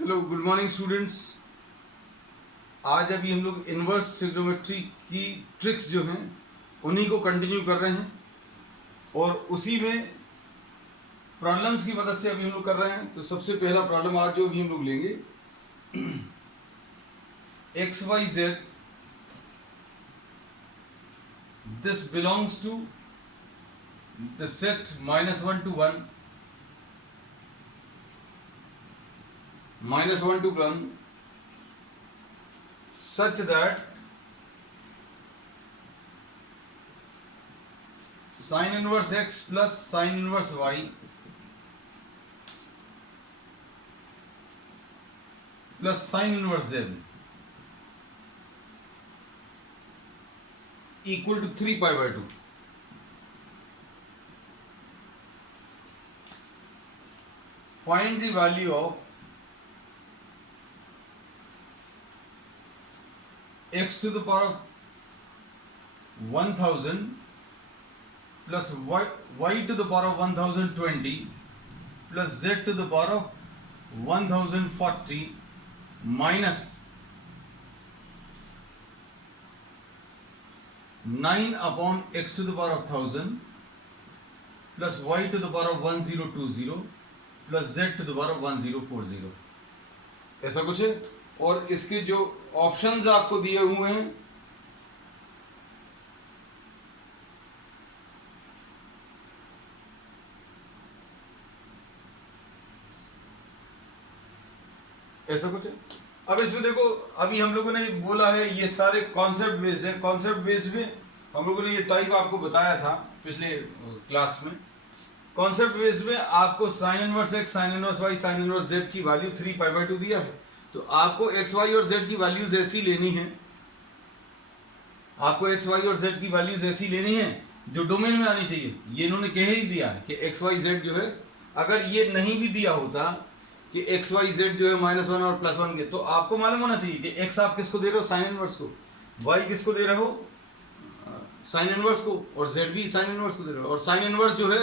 Hello, good morning students. आज अभी हम लोग इन्वर्स ट्रिग्नोमेट्री की ट्रिक्स जो हैं उन्हीं को कंटिन्यू कर रहे हैं और उसी में प्रॉब्लम्स की मदद से अभी हम लोग कर रहे हैं। तो सबसे पहला प्रॉब्लम आज जो अभी हम लोग लेंगे, X Y Z this belongs to the set -1 to 1 -1 to 1 such that sin inverse x plus sin inverse y plus sin inverse z equal to 3π/2. Find the value of x to the power of 1000 plus y to the power of 1020 plus z to the power of 1040 minus 9 upon x to the power of 1000 plus y to the power of 1020 plus z to the power of 1040. ऐसा कुछ है। और इसके जो options आपको दिए हुए हैं, ऐसा कुछ है। अब इसमें देखो, अभी हम लोगों ने बोला है ये सारे कॉन्सेप्ट बेस्ड है। कॉन्सेप्ट बेस्ड में हम लोगों ने ये टाइप आपको बताया था पिछले क्लास में। कॉन्सेप्ट बेस्ड में आपको sine inverse X, sine inverse Y, sine inverse Z की वैल्यू 3π/2 दिया है। तो आपको एक्स वाई और जेड की वैल्यूज ऐसी लेनी है, आपको एक्स वाई और जेड की वैल्यूज ऐसी लेनी है जो डोमेन में आनी चाहिए। ये इन्होंने कह ही दिया है कि एक्स वाई जेड जो है, अगर ये नहीं भी दिया होता कि एक्स वाई जेड जो है -1 और +1 के, तो आपको मालूम होना चाहिए कि एक्स आप किसको दे रहे हो, साइन इनवर्स को, वाई किसको दे रहे हो, साइन इनवर्स को, और जेड भी साइन इनवर्स को दे रहे हो। और साइन इनवर्स जो है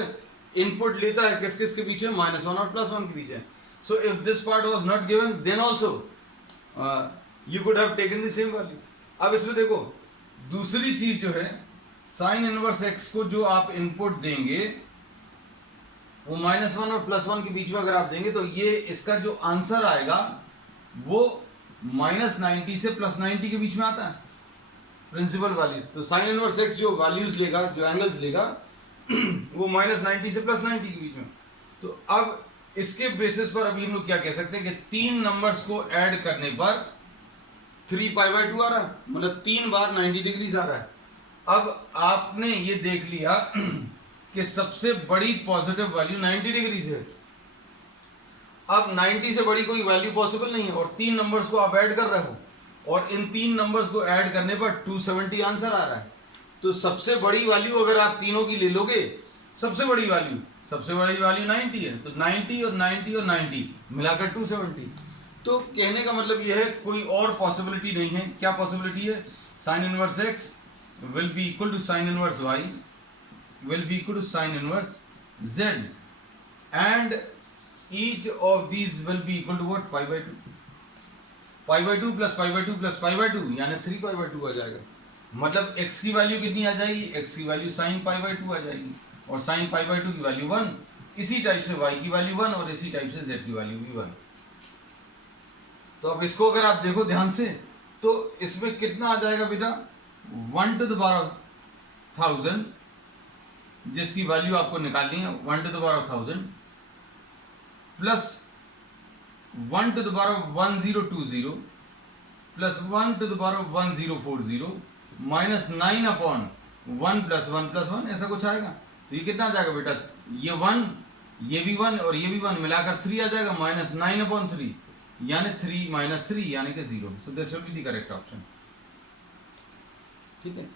इनपुट लेता है किस किस के बीच में, -1 और +1 के बीच में। So if this part was not given, then also you could have taken the same value. अब इसमें देखो, दूसरी चीज जो है, साइन इनवर्स एक्स को जो आप इनपुट देंगे वो -1 और +1 के बीच में अगर आप देंगे, तो ये इसका जो आंसर आएगा वो -90 से +90 के बीच में आता है, प्रिंसिपल वैल्यूज। तो साइन इनवर्स एक्स जो वैल्यूज लेगा, जो एंगल्स लेगा, वो -90 से +90 के बीच में। तो अब इसके बेसिस पर अभी हम लोग क्या कह सकते हैं कि 3 नंबर्स को ऐड करने पर 3π/2 आ रहा है, मतलब 3 बार 90 डिग्री आ रहा है। अब आपने ये देख लिया कि सबसे बड़ी पॉजिटिव वैल्यू 90 डिग्री है। अब 90 से बड़ी कोई वैल्यू पॉसिबल नहीं है, और 3 नंबर्स को आप ऐड कर रहे हो, और इन 3 नंबर्स को ऐड करने पर 270 आंसर आ रहा है। तो सबसे बड़ी वैल्यू अगर आप तीनों की ले लोगे, सबसे बड़ी वैल्यू 90 है। तो 90 और 90 और 90 मिलाकर 270। तो कहने का मतलब यह है कोई और पॉसिबिलिटी नहीं है। क्या पॉसिबिलिटी है? Sine inverse X will be equal to sine inverse Y will be equal to sine inverse Z, and each of these will be equal to what, π/2 plus π/2 plus π/2 यानी 3π/2 आ जाएगा। मतलब x की value कितनी आ जाएगी? x की value sin π/2 आ जाएगी, और sin π/2 की वैल्यू 1। इसी टाइप से y की वैल्यू 1, और इसी टाइप से z की वैल्यू भी 1। तो अब इसको अगर आप देखो ध्यान से, तो इसमें कितना आ जाएगा बेटा? 1 to the power of 1000, जिसकी वैल्यू आपको निकालनी है 1 to the power of 1000, plus 1 to the power of 1020 plus 1 to the power of 1040 minus 9 upon 1 + 1 + 1, ऐसा कुछ आएगा। तो ये कितना आ जाएगा बेटा? ये 1, ये भी 1 और ये भी 1 मिलाकर 3 आ जाएगा, -9/3 यानी 3 - 3 यानी कि 0। So this will be the correct option. ठीक है।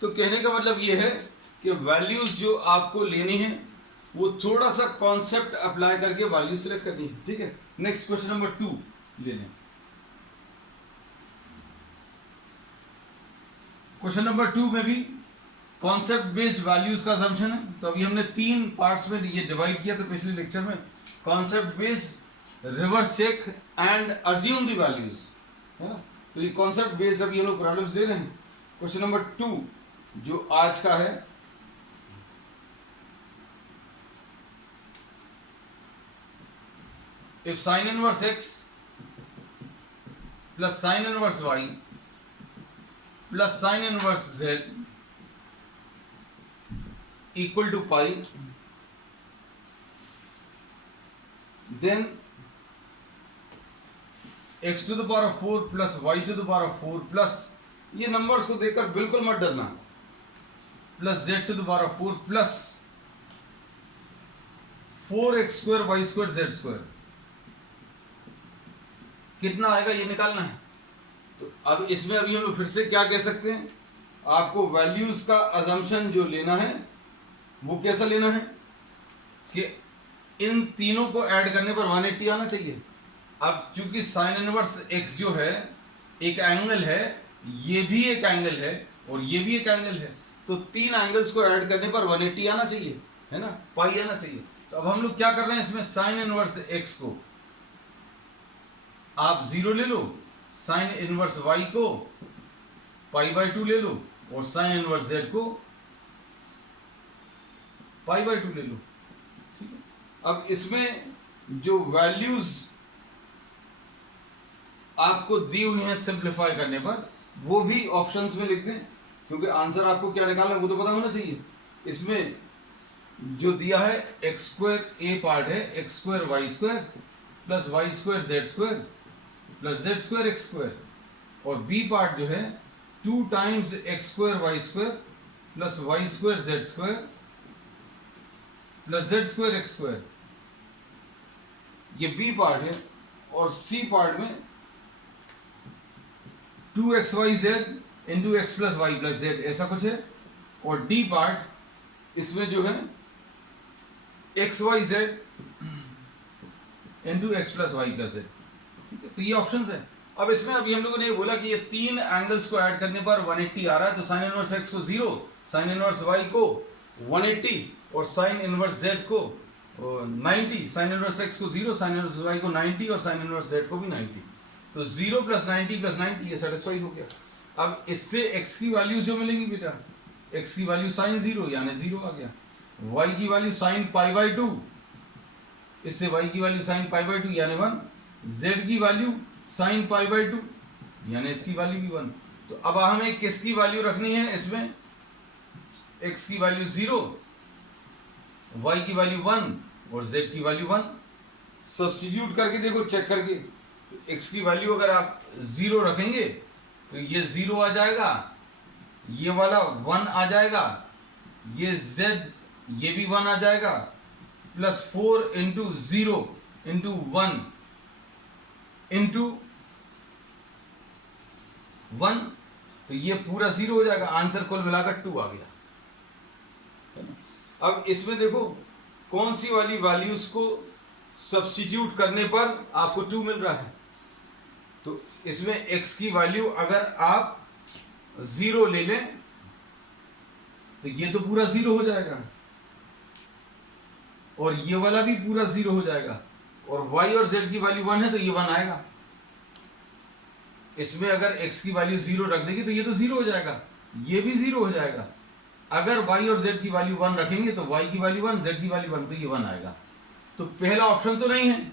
तो कहने का मतलब ये है कि वैल्यूज जो आपको लेनी है वो थोड़ा सा कॉन्सेप्ट अप्लाई करके वैल्यू सिलेक्ट करनी है। ठीक है। नेक्स्ट क्वेश्चन नंबर 2 ले लें। क्वेश्चन नंबर 2 में भी कॉन्सेप्ट बेस्ड वैल्यूज का असम्पशन है। तो अभी हमने 3 पार्ट्स में ये डिवाइड किया था पिछले लेक्चर में, concept based, reverse check and assume the values, है ना। तो ये कॉन्सेप्ट बेस्ड अभी हम लोग प्रॉब्लम्स दे रहे हैं। क्वेश्चन नंबर 2 जो आज का है, if sine inverse x plus sine inverse y plus sine inverse z equal to pi, then x to the power 4 plus y to the power 4 plus, ये नंबर्स को देखकर बिल्कुल मत डरना, plus z to the power 4 plus 4x square y square z square, कितना आएगा ये निकालना है। तो अब इसमें अभी हम लोग फिर से क्या कह सकते हैं, आपको वैल्यूज का अजम्पशन जो लेना है वो कैसा लेना है कि इन तीनों को ऐड करने पर 180 आना चाहिए। अब चूंकि साइन इनवर्स x जो है एक एंगल है, ये भी एक एंगल है और ये भी एक एंगल है, तो तीन एंगल्स को ऐड करने पर 180 आना चाहिए, है ना, पाई आना चाहिए। तो अब हम लोग क्या कर रहे हैं, इसमें साइन इनवर्स x को आप 0 ले लो, साइन इनवर्स y को π/2 ले लो और साइन इनवर्स z को π/2 ले लो, ठीक है। अब इसमें जो वैल्यूज आपको दी हुई हैं सिंप्लीफाई करने पर, वो भी ऑप्शंस में लिख दें, क्योंकि आंसर आपको क्या निकालना है वो तो पता होना चाहिए। इसमें जो दिया है एक्स स्क्वायर ए पार्ट है x square y square plus y square z square plus z square x square, और बी पार्ट जो है 2 times x square y square plus y square z square plus z square x square, ये B part है। और C part में 2xyz into x plus y plus z ऐसा कुछ है, और डी पार्ट इसमें जो है xyz into x plus y plus z, ठीक है। तो ये ऑप्शंस है। अब इसमें अभी हम लोगों ने ये बोला कि ये तीन एंगल्स को ऐड करने पर 180 आ रहा है, तो साइन इनवर्स x को 0, साइन इनवर्स y को 180 और साइन इनवर्स z को 90, साइन इनवर्स x को 0, साइन इनवर्स y को 90 और साइन इनवर्स z को भी 90, तो 0 प्लस 90 प्लस 90 ये सेटिस्फाई हो गया। अब इससे x की वैल्यू जो मिलेगी बेटा, x की वैल्यू साइन 0 यानी 0 आ गया, y की वैल्यू साइन π/2, इससे y की वैल्यू साइन π/2 यानी 1, z की वैल्यू साइन π/2 यानी इसकी वैल्यू भी 1। तो अब हमें किसकी वैल्यू रखनी है इसमें, x की वैल्यू 0, y की वैल्यू 1 और z की वैल्यू 1। सब्स्टिट्यूट करके देखो, चेक करके, तो x की वैल्यू अगर आप 0 रखेंगे तो ये 0 आ जाएगा, ये वाला 1 आ जाएगा, ये z ये भी 1 आ जाएगा, प्लस 4 इंटू 0 इंटू 1 इंटू 1, तो ये पूरा 0 हो जाएगा, आंसर कुल मिलाकर 2 आ गया। अब इसमें देखो कौन सी वाली वैल्यूज को सब्स्टिट्यूट करने पर आपको 2 मिल रहा है। तो इसमें x की वैल्यू अगर आप 0 ले लें तो ये तो पूरा 0 हो जाएगा, और ये वाला भी पूरा 0 हो जाएगा, और y और z की वैल्यू 1 है तो ये 1 आएगा। इसमें अगर x की वैल्यू 0 रख देंगे तो ये तो 0 हो जाएगा, ये भी 0 हो जाएगा। अगर y और z की वैल्यू 1 रखेंगे तो y की वैल्यू 1, z की वैल्यू 1, तो ये 1 आएगा। तो पहला ऑप्शन तो नहीं है।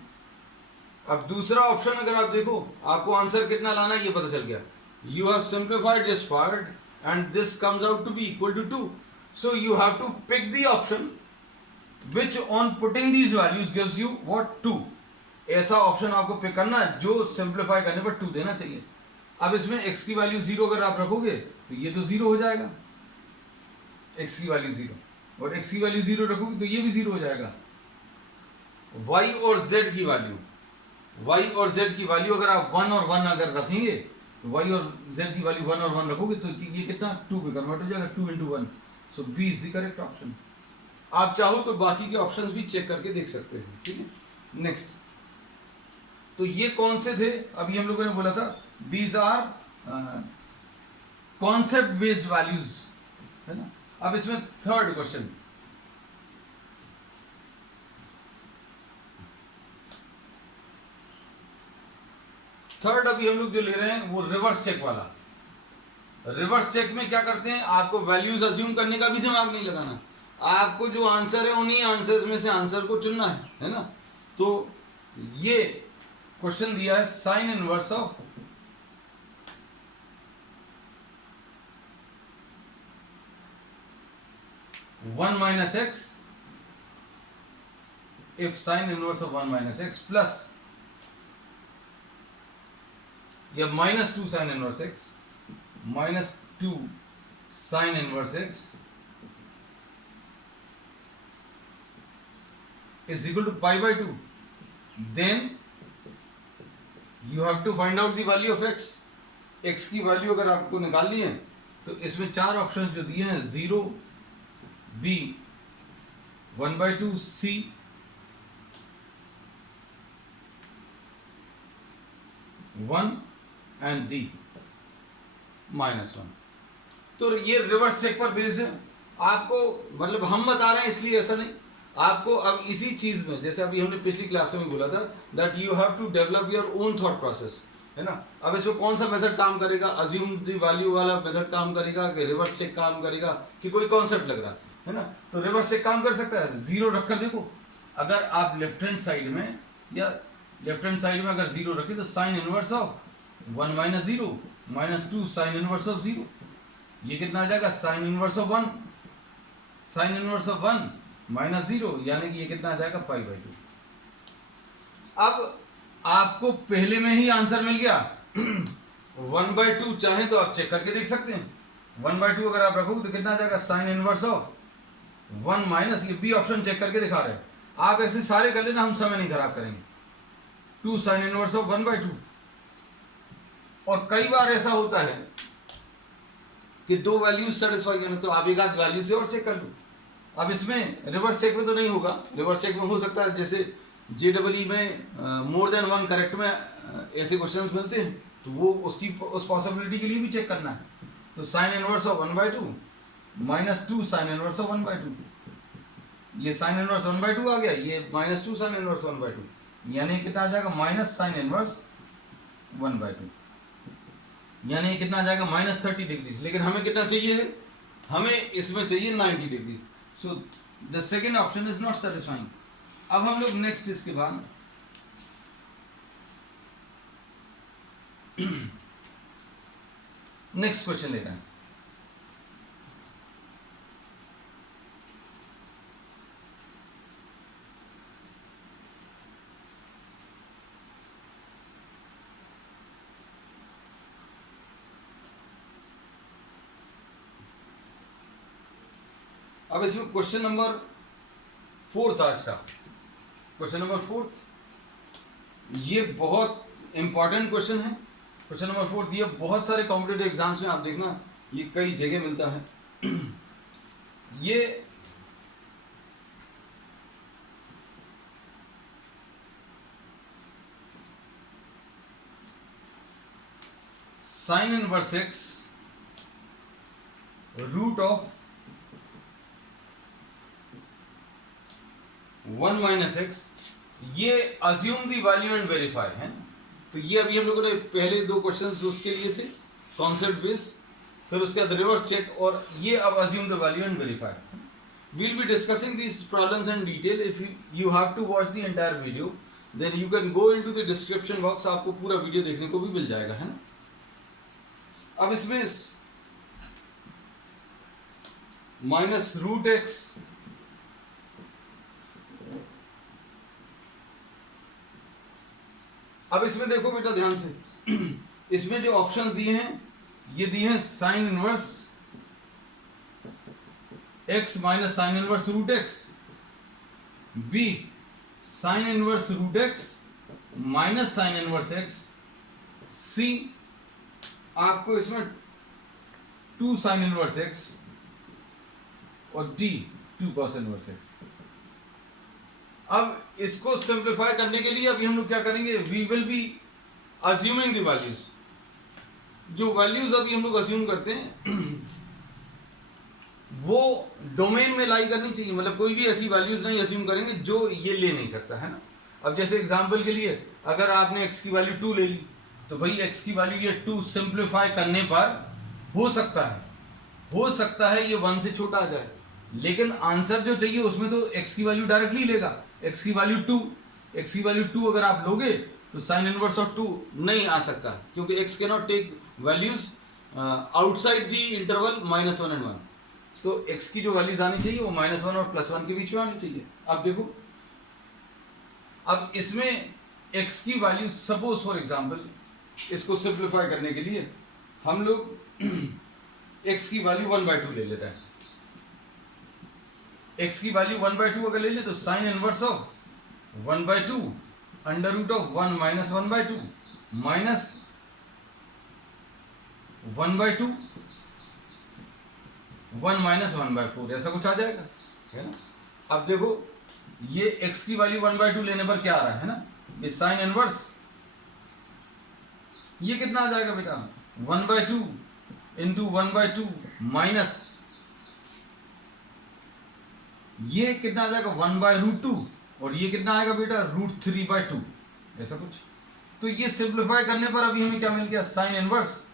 अब दूसरा ऑप्शन अगर आप देखो, आपको आंसर कितना लाना है ये पता चल गया। You have simplified this part and this comes out to be equal to 2, so you have to pick the option which on putting these values gives you what 2। ऐसा ऑप्शन आपको पिक करना है जो सिंप्लीफाई करने पर 2 देना चाहिए। अब इसमें x की वैल्यू 0 अगर आप रखोगे तो ये तो 0 हो जाएगा, x की वैल्यू 0, और x की वैल्यू 0 रखोगे तो ये भी 0 हो जाएगा। y और z की वैल्यू, y और z की वैल्यू अगर आप 1 और 1 अगर रखेंगे तो y और z की वैल्यू 1 और 1 रखोगे तो ये कितना 2 पे कन्वर्ट हो जाएगा, 2 into 1, so B is the correct option. आप चाहो तो बाकी के ऑप्शंस भी चेक करके देख सकते हैं, ठीक है। नेक्स्ट, तो ये कौन से थे, अभी हम लोगों ने बोला था these are concept based values, है ना। अब इसमें थर्ड क्वेश्चन, थर्ड अभी हम लोग जो ले रहे हैं वो रिवर्स चेक वाला। रिवर्स चेक में क्या करते हैं, आपको वैल्यूज अज्यूम करने का भी दिमाग नहीं लगाना, आपको जो आंसर है उन्हीं आंसर्स में से आंसर को चुनना है ना। तो ये क्वेश्चन दिया है sine inverse of one minus X if sine inverse of one minus X plus या minus two sine inverse X minus 2 sin inverse x is equal to pi by 2, then you have to find out the value of x. x की value अगर आपको निकालनी है तो इसमें चार option जो दिए हैं 0, b, 1/2, c, one and d -1। तो ये रिवर्स चेक पर बेस्ड है, आपको मतलब हम बता रहे हैं इसलिए ऐसा नहीं, आपको अब इसी चीज में जैसे अभी हमने पिछली क्लास में बोला था that you have to develop your own thought process, है ना। अब इसमें कौन सा मेथड काम करेगा, अज्यूम द वैल्यू वाला मेथड काम करेगा कि रिवर्स चेक काम करेगा कि कोई कॉन्सेप्ट लग रहा है ना। तो रिवर्स चेक काम कर सकता है, जीरो रखकर देखो, अगर आप लेफ्ट हैंड साइड में या लेफ्ट हैंड साइड में अगर जीरो रखे तो sine inverse of 1 - 0 -2 sine inverse of 0, ये कितना आ जाएगा sign inverse of 1, sign inverse of 1 -0, यानी कि ये कितना आ जाएगा पाई बाई 2। अब आपको पहले में ही आंसर मिल गया 1/2, चाहे तो आप चेक करके देख सकते हैं 1/2 अगर आप रखोगे तो कितना आ जाएगा साइन इनवर्स ऑफ 1 माइनस, ये बी ऑप्शन चेक करके दिखा रहे हैं, आप ऐसे सारे कर लेना, हम समय नहीं खराब करेंगे, 2 साइन इनवर्स ऑफ 1/2। और कई बार ऐसा होता है कि दो वैल्यूज सेटिस्फाई करने, तो आप एक आध वैल्यू से और चेक कर लो। अब इसमें रिवर्स चेक में तो नहीं होगा, रिवर्स चेक में हो सकता है जैसे JEE में मोर देन 1 करेक्ट में ऐसे क्वेश्चंस मिलते हैं, तो वो उस पॉसिबिलिटी के लिए भी चेक करना है। तो sine inverse of 1/2 -2 sine inverse of 1/2, ये साइन इनवर्स 1/2 आ गया, ये -2 साइन इनवर्स 1/2, यानी कितना आ जाएगा माइनस साइन इनवर्स 1/2, यानी कितना आ जाएगा -30 डिग्रीज। लेकिन हमें कितना चाहिए, हमें इसमें चाहिए 90 degrees. So the second option is not satisfying. अब हम लोग नेक्स्ट इसके बाद नेक्स्ट क्वेश्चन ले रहे हैं। अब इसमें क्वेश्चन नंबर 4 आज का क्वेश्चन नंबर 4, ये बहुत इंपॉर्टेंट क्वेश्चन है। क्वेश्चन नंबर 4 ये बहुत सारे कॉम्पिटेटिव एग्जाम्स में आप देखना ये कई जगह मिलता है। ये sine inverse x root of 1 - x, ये assume the value and verify है। तो ये अभी हम लोगों ने पहले दो क्वेश्चंस उसके लिए थे कॉन्सेप्ट बेस्ड, फिर उसके बाद रिवर्स चेक, और ये अब assume the value and verify. We'll be discussing these problems in detail. If you have to watch the entire video then you can go into the description box, आपको पूरा video देखने को भी मिल जाएगा, है ना। अब इसमें -√x अब इसमें देखो बेटा ध्यान से, इसमें जो ऑप्शंस दिए हैं ये दिए हैं sine inverse x minus sine inverse √x, B sine inverse √x minus sine inverse x, C आपको इसमें 2 साइन इनवर्स x और डी 2 कॉस इनवर्स x। अब इसको सिंप्लीफाई करने के लिए अभी हम लोग क्या करेंगे, we will be assuming the values. जो वैल्यूज अभी हम लोग अज्यूम करते हैं वो डोमेन में लाई करनी चाहिए, मतलब कोई भी ऐसी वैल्यूज नहीं अज्यूम करेंगे जो ये ले नहीं सकता, है ना। अब जैसे एग्जांपल के लिए अगर आपने x की वैल्यू 2 ले ली तो भाई x की वैल्यू ये 2 सिंप्लीफाई करने पर हो सकता है ये 1 से छोटा आ जाए, लेकिन आंसर जो चाहिए उसमें तो x की वैल्यू डायरेक्टली लेगा। x की वैल्यू 2 अगर आप लोगे तो साइन इनवर्स ऑफ 2 नहीं आ सकता, क्योंकि x can not take values outside the interval -1 and 1। तो x की जो वैल्यूज आनी चाहिए वो -1 और +1 के बीच में आनी चाहिए। अब देखो, अब इसमें x की वैल्यू सपोज फॉर एग्जांपल, इसको सिंप्लीफाई करने के लिए हम लोग x की वैल्यू 1/2 ले लेते हैं। x की वैल्यू 1/2 अगर ले ले तो sine inverse of 1/2 under root of 1 minus 1/2 minus 1/2 1 minus 1/4 ऐसा कुछ आ जाएगा, है ना। अब देखो ये x की वैल्यू 1/2 लेने पर क्या आ रहा है ना, ये साइन इनवर्स, ये कितना आ जाएगा बेटा 1/2 इंटू 1/2 माइनस ये कितना आ जाएगा 1/√2 और ये कितना आएगा बेटा √3/2 ऐसा कुछ। तो ये सिंप्लीफाई करने पर अभी हमें क्या मिल गया, साइन इनवर्स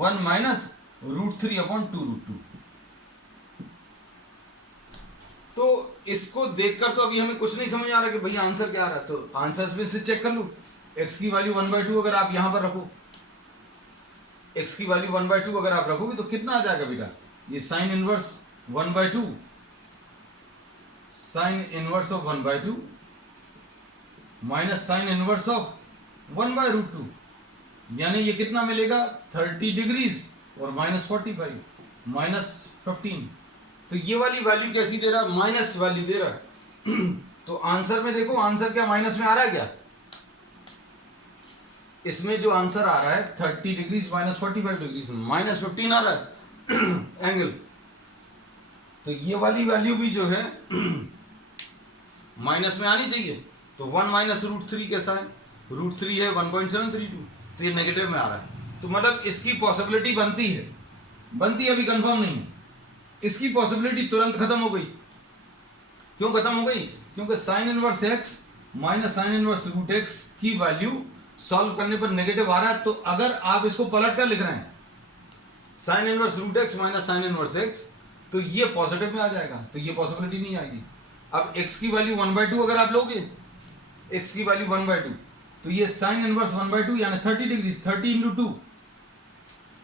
1 माइनस √3/2√2। तो इसको देखकर तो अभी हमें कुछ नहीं समझ आ रहा कि भैया आंसर क्या आ रहा है। तो आंसर में से चेक कर लो, x की वैल्यू 1/2 अगर आप यहां पर रखो, x की वैल्यू 1/2 अगर आप रखोगे तो कितना आ जाएगा बेटा, ये sine inverse 1/2 sign inverse of 1/2 minus sine inverse of 1/√2, यानी ये कितना मिलेगा 30 डिग्रीज और -45 -15। तो ये वाली वैल्यू कैसी दे रहा है, माइनस वैल्यू दे रहा है। तो आंसर में देखो, आंसर क्या माइनस में आ रहा है क्या, इसमें जो आंसर आ रहा है 30 डिग्रीज -45 डिग्रीज -15 आ रहा है एंगल। तो ये वाली वैल्यू भी जो है माइनस में आनी चाहिए। तो 1 माइनस √3 कैसा है, √3 है 1.732, तो ये नेगेटिव में आ रहा है। तो मतलब इसकी पॉसिबिलिटी बनती है, अभी कंफर्म नहीं है। इसकी पॉसिबिलिटी तुरंत खत्म हो गई। क्यों खत्म हो गई, क्योंकि sign inverse x minus sine inverse √x की वैल्यू सॉल्व करने पर नेगेटिव आ रहा है। तो अगर आप इसको पलट कर लिख रहे हैं sine inverse √x minus sine inverse x, तो ये पॉजिटिव में आ जाएगा, तो ये पॉसिबिलिटी नहीं आएगी। अब x की वैल्यू 1/2 अगर आप लोगे, x की वैल्यू 1/2, तो ये साइन इनवर्स 1/2 यानी 30 डिग्रीज, 30 इंटू 2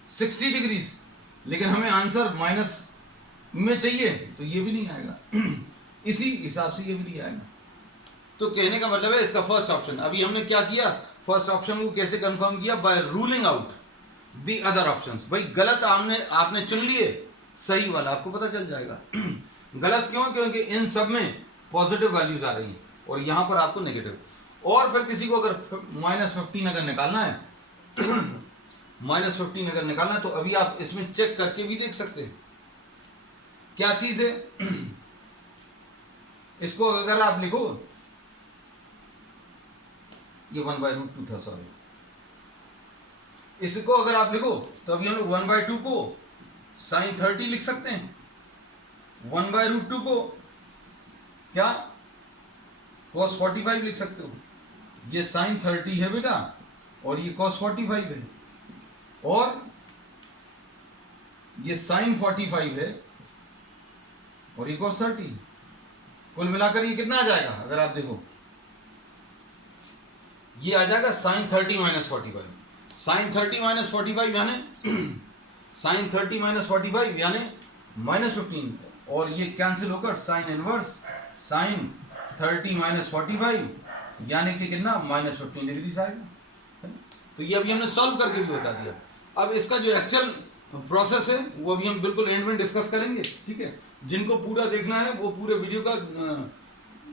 60 डिग्रीज, लेकिन हमें आंसर माइनस में चाहिए, तो ये भी नहीं आएगा। इसी हिसाब से ये भी नहीं आएगा। तो कहने का मतलब है इसका फर्स्ट ऑप्शन, अभी हमने क्या किया, फर्स्ट ऑप्शन को कैसे कंफर्म किया, by ruling out the other options. भाई गलत आपने चुन लिए, सही वाला आपको पता चल जाएगा। गलत क्यों, क्योंकि इन सब में पॉजिटिव वैल्यूज आ रही हैं और यहां पर आपको नेगेटिव। और फिर किसी को अगर -15 अगर निकालना है -15 अगर निकालना है, तो अभी आप इसमें चेक करके भी देख सकते हैं क्या चीज है। इसको अगर आप लिखो, ये 1/√2 था, सॉरी, इसको अगर आप लिखो तो अभी हम लोग 1/2 को साइन 30 लिख सकते हैं, 1/√2 को क्या cos 45 लिख सकते हो। ये साइन 30 है बेटा और ये cos 45 है, और ये साइन 45 है और ये cos 30। कुल मिलाकर ये कितना आ जाएगा, अगर आप देखो ये आ जाएगा साइन 30 माइनस 45। साइन 30 माइनस 45 यानी साइन 30 माइनस 45 यानी -15, और ये कैंसिल होकर साइन इनवर्स साइन 30 माइनस 45 यानी कि कितना -15 डिग्री आएगा। तो ये अभी हमने सॉल्व करके भी बता दिया। अब इसका जो एक्चुअल प्रोसेस है वो अभी हम बिल्कुल एंड में डिस्कस करेंगे, ठीक है। जिनको पूरा देखना है वो पूरे वीडियो का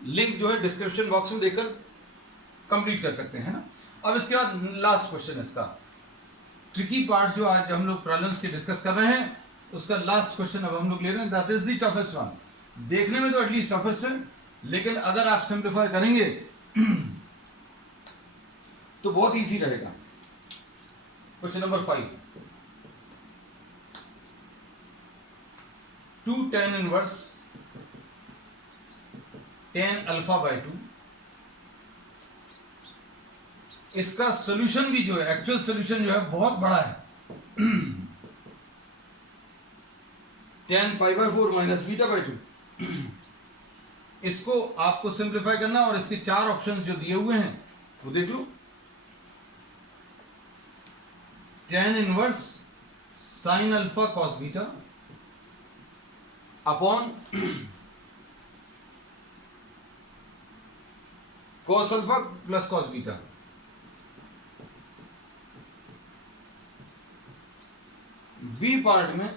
लिंक जो है डिस्क्रिप्शन बॉक्स में देकर कंप्लीट कर सकते हैं, है ना। अब इसके बाद लास्ट क्वेश्चन, इसका ट्रिकी पार्ट जो आज हम लोग प्रॉब्लम्स के डिस्कस कर रहे हैं, उसका लास्ट क्वेश्चन अब हम लोग ले रहे हैं, that is the toughest one. देखने में तो एटलीस्ट टफेस्ट है, लेकिन अगर आप सिंप्लीफाई करेंगे तो बहुत इजी रहेगा। Question number 5, 2 tan inverse tan α/2 इसका सोल्यूशन भी जो है, एक्चुअल सोल्यूशन जो है बहुत बड़ा है। tan π/4 minus β/2। इसको आपको सिंप्लीफाई करना और इसके 4 ऑप्शंस जो दिए हुए हैं वो देख लो। tan inverse sin alpha cos beta upon cos alpha plus cos beta. B part में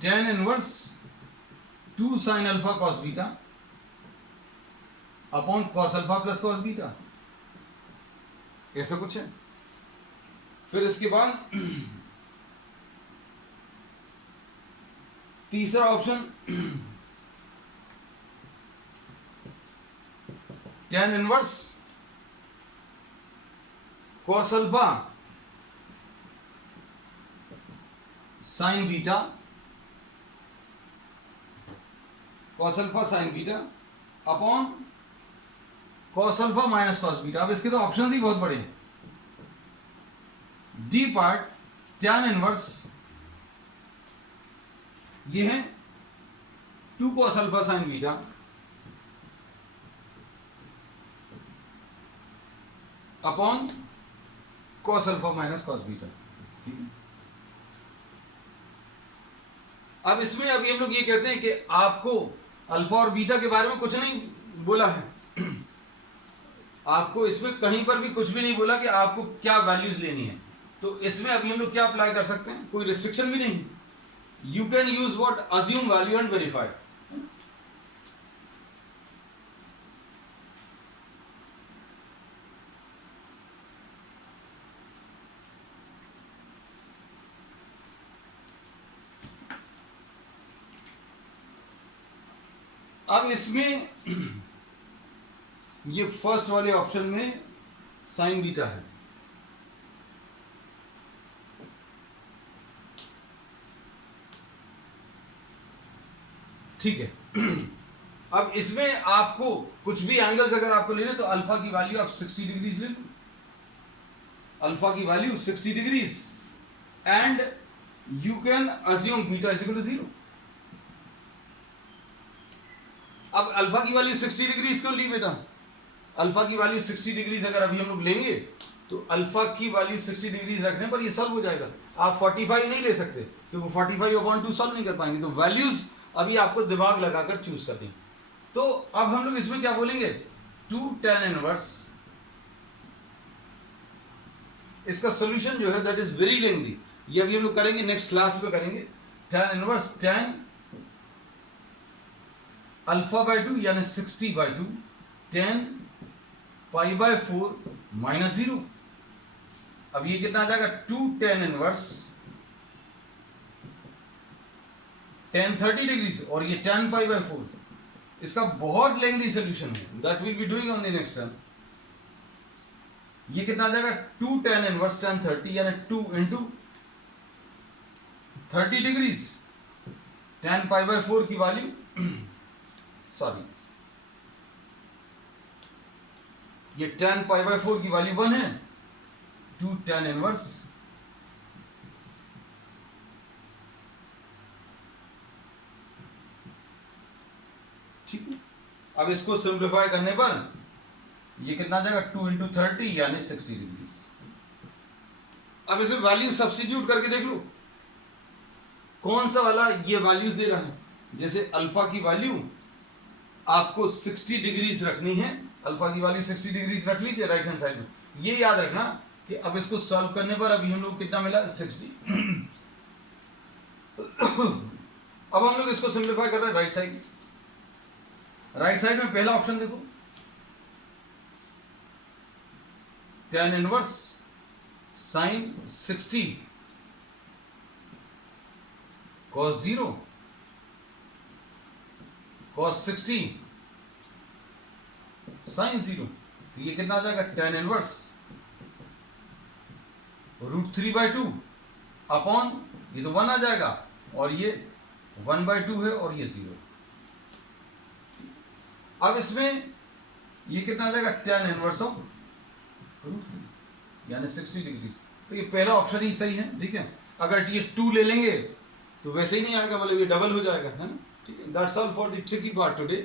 tan inverse 2 sin alpha cos beta upon cos alpha plus cos beta, ऐसा कुछ है। फिर इसके बाद तीसरा option tan inverse cos alpha sin beta, cos alpha sin beta upon cos alpha minus cos beta. अब इसके तो ऑप्शंस ही बहुत बड़े हैं। डी पार्ट tan इनवर्स ये है 2 cos alpha sin beta upon cos alpha minus cos beta. ठीक है। अब इसमें अभी हम लोग ये कहते हैं कि आपको अल्फा और बीटा के बारे में कुछ नहीं बोला है। आपको इसमें कहीं पर भी कुछ भी नहीं बोला कि आपको क्या वैल्यूज लेनी है। तो इसमें अभी हम लोग क्या अप्लाई कर सकते हैं, कोई रिस्ट्रिक्शन भी नहीं। You can use what assume value and verify. अब इसमें ये फर्स्ट वाले ऑप्शन में साइन बीटा है। ठीक है। अब इसमें आपको कुछ भी एंगल्स अगर आपको लेने तो अल्फा की वैल्यू आप 60 डिग्रीज ले लो, अल्फा की value 60 degrees and you can assume beta is equal to 0। अब अल्फा की वैल्यू 60 डिग्रीज क्यों ली बेटा? अल्फा की वैल्यू 60 डिग्रीज अगर अभी हम लोग लेंगे तो अल्फा की वैल्यू 60 डिग्रीज रखने पर ये सॉल्व हो जाएगा। आप 45 नहीं ले सकते क्योंकि 45/2 सॉल्व नहीं कर पाएंगे। तो वैल्यूज अभी आपको दिमाग लगाकर चूज करनी। तो अब हम लोग इसमें क्या बोलेंगे, 2 tan इनवर्स, इसका सोल्यूशन जो है दैट इज वेरी लेंथी। ये अभी हम लोग करेंगे, नेक्स्ट क्लास में करेंगे। tan इनवर्स tan अल्फा/2 यानी 60/2 tan π/4 माइनस 0। अब ये कितना आ जाएगा, 2 tan इनवर्स tan 30 डिग्रीज और ये tan π/4। इसका बहुत लेंथी सोल्यूशन है, that will be doing on the next term. ये कितना आ जाएगा, 2 tan इनवर्स tan 30 यानी 2 इंटू 30 डिग्रीज tan π/4 की वैल्यू सॉरी ये tan π/4 की वैल्यू 1 है, 2 tan इनवर्स ठीक है। अब इसको सिंप्लीफाई करने पर ये कितना आ जाएगा, 2 इंटू 30 यानी 60 डिग्रीज। अब इसमें वैल्यू सब्स्टिट्यूट करके देख लो कौन सा वाला ये वैल्यूज दे रहा है। जैसे अल्फा की वैल्यू आपको 60 डिग्रीज रखनी है, अल्फा की वैल्यू 60 डिग्रीज रख लीजिए राइट हैंड साइड में। ये याद रखना कि अब इसको सॉल्व करने पर अभी हम लोग कितना मिला, 60। अब हम लोग इसको सिंप्लीफाई कर रहे हैं राइट साइड। राइट साइड में पहला ऑप्शन देखो, tan inverse sin 60 cos 0 cos 60 sin 0। तो ये कितना आ जाएगा, tan इनवर्स √3/2 अपॉन ये तो 1 आ जाएगा और ये 1/2 है और ये 0। अब इसमें ये कितना आ जाएगा, tan इनवर्स ऑफ √3 यानी 60 डिग्री। तो ये पहला ऑप्शन ही सही है, ठीक है। अगर ये 2 ले लेंगे तो वैसे ही नहीं आएगा, मतलब ये डबल हो जाएगा, है ना, ठीक है। That's all for the tricky part today.